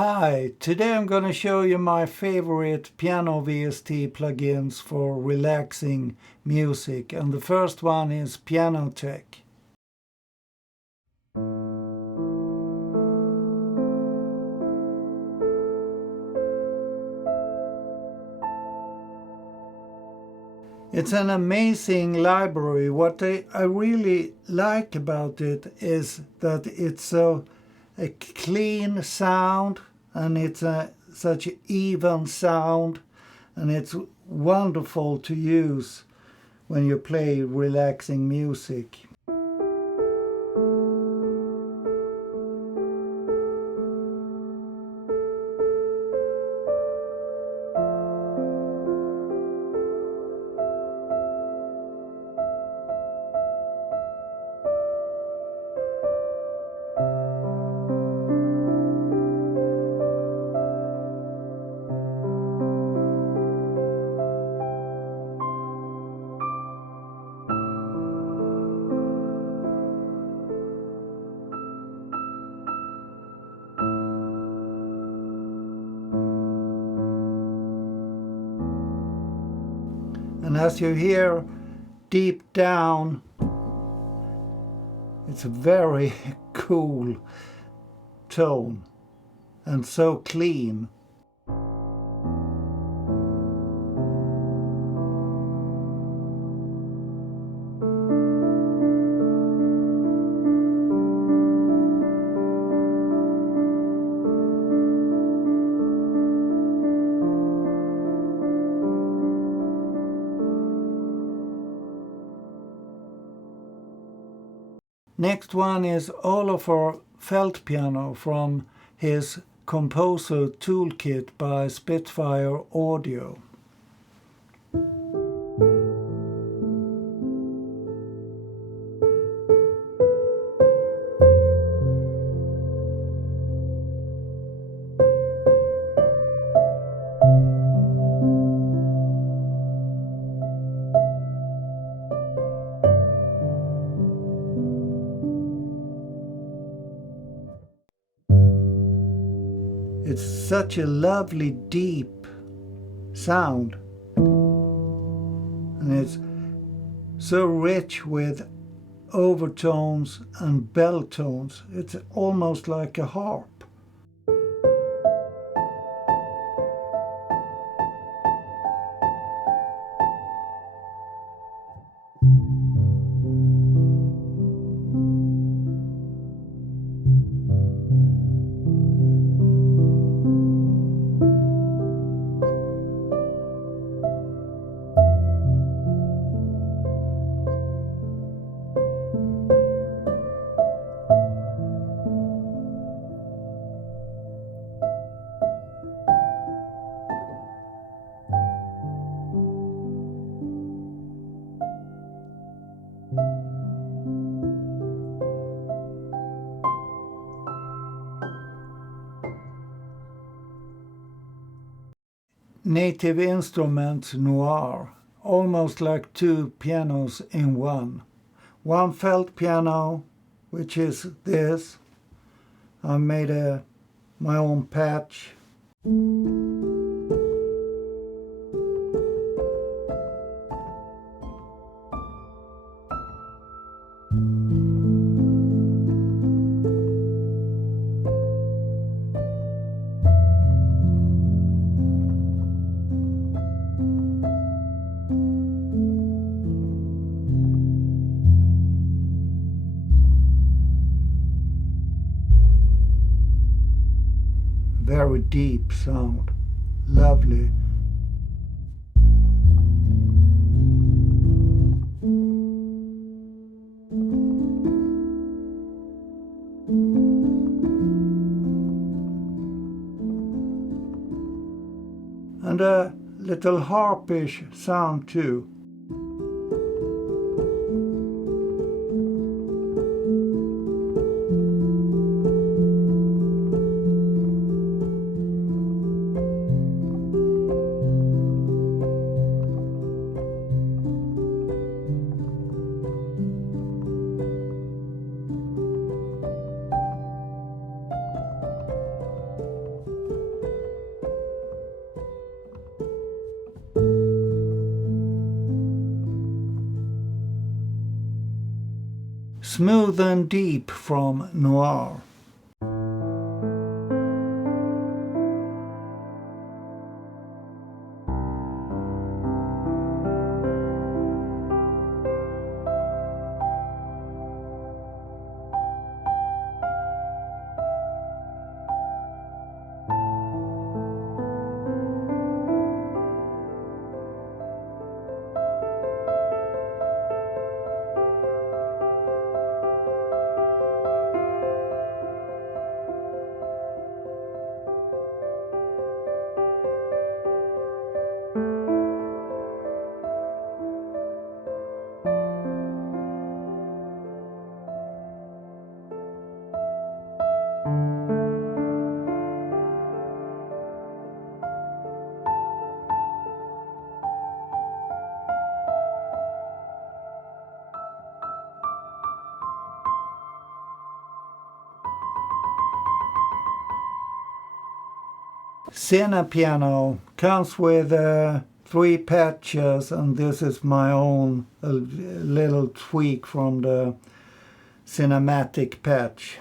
Hi, today I'm going to show you my favorite piano VST plugins for relaxing music, and the first one is Pianoteq. It's an amazing library. What I really like about it is that it's a clean sound, and it's such an even sound, and it's wonderful to use when you play relaxing music. And as you hear deep down, it's a very cool tone and so clean. Next one is Oliver Felt Piano from his Composer Toolkit by Spitfire Audio. It's such a lovely deep sound, and it's so rich with overtones and bell tones. It's almost like a harp. Native Instruments Noir, almost like two pianos in one. One felt piano, which is this. I made my own patch. Very deep sound, lovely. And a little harpish sound too. Smooth and Deep from Noir. Sena piano comes with 3 patches, and this is my own little tweak from the cinematic patch.